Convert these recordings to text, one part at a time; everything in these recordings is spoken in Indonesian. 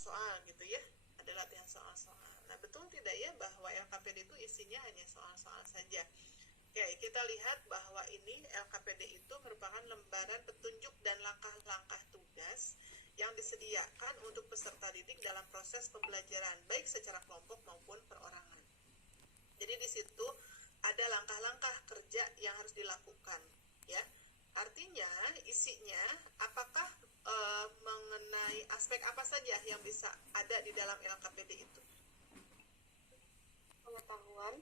soal-soal gitu ya. Ada latihan soal-soal. Nah, betul tidak ya bahwa LKPD itu isinya hanya soal-soal saja? Oke, kita lihat bahwa ini LKPD itu merupakan lembaran petunjuk dan langkah-langkah tugas yang disediakan untuk peserta didik dalam proses pembelajaran, baik secara kelompok maupun perorangan. Jadi di situ ada langkah-langkah kerja yang harus dilakukan, ya. Artinya isinya apakah mengenai aspek apa saja yang bisa ada di dalam LKPD itu? Pengetahuan,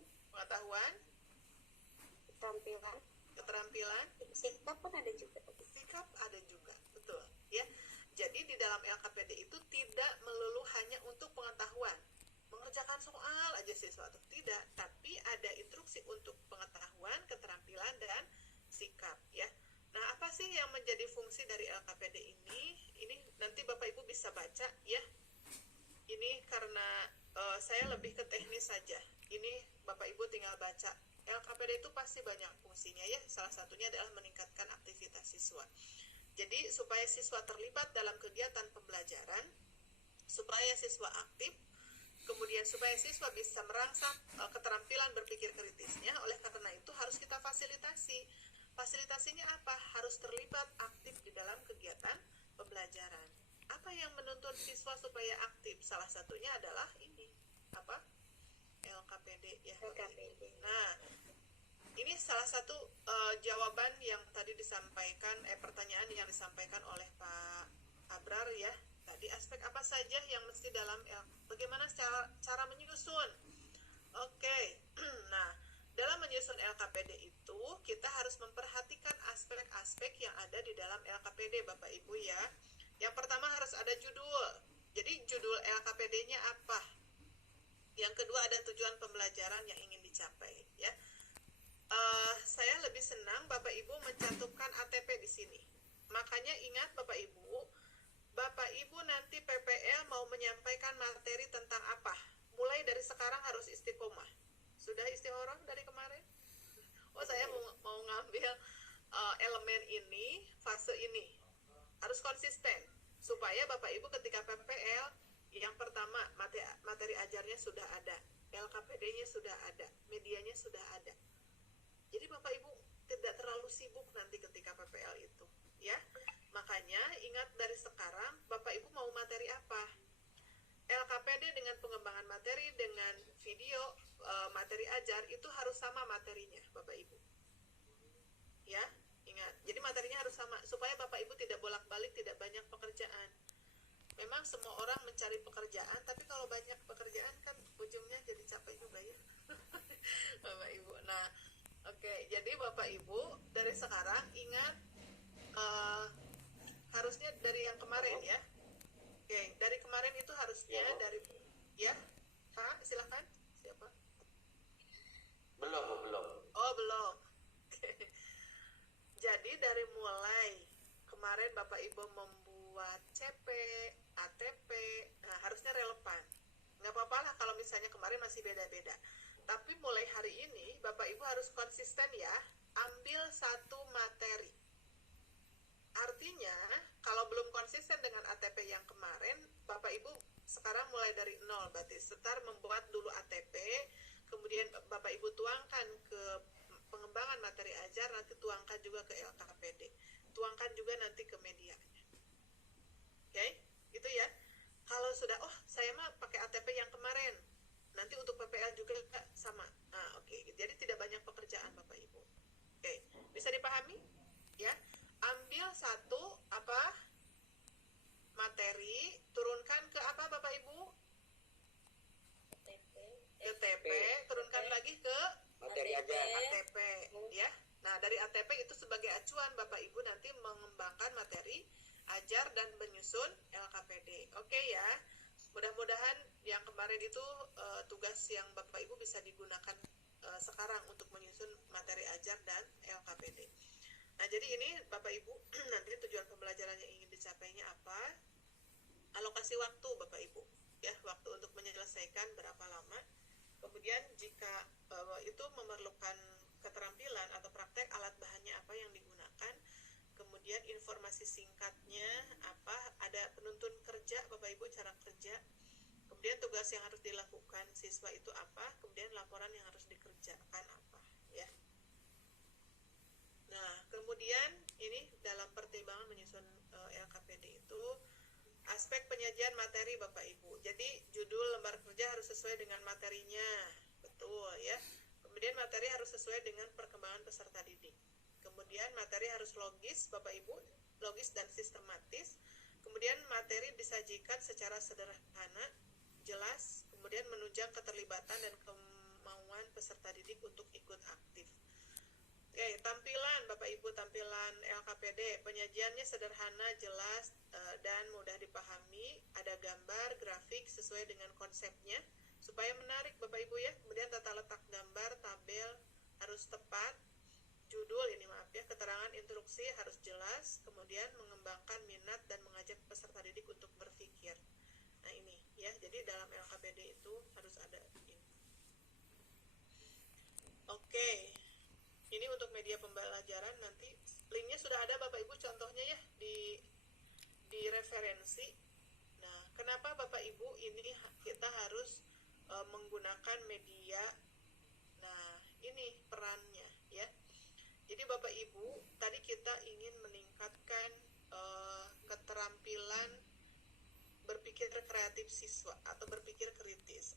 keterampilan, sikap pun ada juga. Sikap ada juga, betul, ya. Jadi di dalam LKPD itu tidak melulu hanya untuk pengetahuan, mengerjakan soal aja siswa itu tidak, tapi ada instruksi untuk pengetahuan, keterampilan, dan sikap, ya. Nah, apa sih yang menjadi fungsi dari LKPD ini? Ini nanti Bapak Ibu bisa baca, ya. Ini karena saya lebih ke teknis saja. Ini Bapak Ibu tinggal baca. LKPD itu pasti banyak fungsinya, ya. Salah satunya adalah meningkatkan aktivitas siswa. Jadi supaya siswa terlibat dalam kegiatan pembelajaran, supaya siswa aktif, kemudian supaya siswa bisa merangsang keterampilan berpikir kritisnya, oleh karena itu harus kita fasilitasi. Fasilitasinya apa? Harus terlibat aktif di dalam kegiatan pembelajaran. Apa yang menuntun siswa supaya aktif? Salah satunya adalah ini, apa? LKPD, ya. LKPD. Nah, ini salah satu jawaban yang tadi disampaikan, pertanyaan yang disampaikan oleh Pak Abrar, ya. Tadi aspek apa saja yang mesti dalam, bagaimana cara menyusun? Oke. Nah, dalam menyusun LKPD itu kita harus memperhatikan aspek-aspek yang ada di dalam LKPD, Bapak Ibu, ya. Yang pertama harus ada judul. Jadi judul LKPD-nya apa? Yang kedua ada tujuan pembelajaran yang ingin dicapai, ya. Saya lebih senang Bapak Ibu mencantumkan ATP di sini. Makanya ingat Bapak Ibu nanti PPL mau menyampaikan materi tentang apa? Mulai dari sekarang harus istiqomah. Sudah istihoroh dari kemarin? Oh, saya mau ngambil elemen ini, fase ini. Harus konsisten. Supaya Bapak Ibu ketika PPL, yang pertama materi ajarnya sudah ada, LKPD-nya sudah ada, medianya sudah ada. Jadi Bapak Ibu tidak terlalu sibuk nanti ketika PPL itu, ya. Makanya ingat dari sekarang Bapak Ibu mau materi apa? LKPD dengan pengembangan materi, dengan video materi ajar itu harus sama materinya, Bapak Ibu. Ya, ingat. Jadi materinya harus sama supaya Bapak Ibu tidak bolak-balik, tidak banyak pekerjaan. Memang semua orang mencari pekerjaan, tapi kalau banyak pekerjaan kan ujungnya jadi capek juga, ya. Bapak Ibu. Nah, oke, jadi Bapak Ibu dari sekarang ingat harusnya dari yang kemarin, ya. Oke, dari kemarin itu harusnya dari, ya. Pak, silakan. Siapa? Belum. Oh, belum. Jadi dari mulai kemarin Bapak Ibu membuat CP, ATP, nah harusnya relevan. Nggak apa-apa lah kalau misalnya kemarin masih beda-beda. Tapi mulai hari ini Bapak Ibu harus konsisten, ya. Ambil satu materi. Artinya kalau belum konsisten dengan ATP yang kemarin, Bapak Ibu sekarang mulai dari nol, berarti start membuat dulu ATP, kemudian Bapak Ibu tuangkan ke pengembangan materi ajar, nanti tuangkan juga ke LKPD, tuangkan juga nanti ke medianya. Oke, gitu ya. Kalau sudah, oh saya mah pakai ATP yang kemarin, nanti untuk PPL juga sama. Nah, oke. Jadi tidak banyak pekerjaan Bapak Ibu. Oke, bisa dipahami? Ya. Ambil satu materi, turunkan ke apa Bapak Ibu? Ke TP, turunkan lagi ke Materi ajar. ATP, ya. Nah, dari ATP itu sebagai acuan Bapak Ibu nanti mengembangkan materi ajar dan menyusun LKPD. Oke, ya. Mudah-mudahan yang kemarin itu tugas yang Bapak Ibu bisa digunakan sekarang untuk menyusun materi ajar dan LKPD. Nah, jadi ini Bapak Ibu nanti tujuan pembelajaran yang ingin dicapainya apa? Alokasi waktu Bapak Ibu, ya, waktu untuk menyelesaikan berapa lama. Kemudian jika itu memerlukan keterampilan atau praktek, alat bahannya apa yang digunakan. Kemudian informasi singkatnya apa, ada penuntun kerja Bapak Ibu, cara kerja kemudian tugas yang harus dilakukan siswa itu apa, kemudian laporan yang harus dikerjakan apa, ya. Nah, kemudian ini dalam pertimbangan menyusun LKPD itu aspek penyajian materi Bapak Ibu. Jadi judul lembar kerja harus sesuai dengan materinya, betul ya. Kemudian materi harus sesuai dengan perkembangan peserta didik. Kemudian materi harus logis Bapak Ibu, logis dan sistematis. Kemudian materi disajikan secara sederhana, jelas, kemudian menunjang keterlibatan dan kemauan peserta didik untuk ikut aktif. Oke, tampilan Bapak Ibu, tampilan LKPD, penyajiannya sederhana, jelas, dan mudah dipahami, ada gambar, grafik sesuai dengan konsepnya, supaya menarik Bapak Ibu ya. Kemudian tata letak gambar, tabel harus tepat, judul ini maaf ya, keterangan instruksi harus jelas, kemudian mengembangkan minat dan mengajak peserta didik untuk berpikir. Nah ini ya, jadi dalam LKPD itu harus ada ini. Oke. Ini untuk media pembelajaran, nanti linknya sudah ada Bapak Ibu contohnya ya di referensi. Nah, kenapa Bapak Ibu ini kita harus menggunakan media? Nah, ini perannya ya. Jadi Bapak Ibu, tadi kita ingin meningkatkan keterampilan berpikir kreatif siswa atau berpikir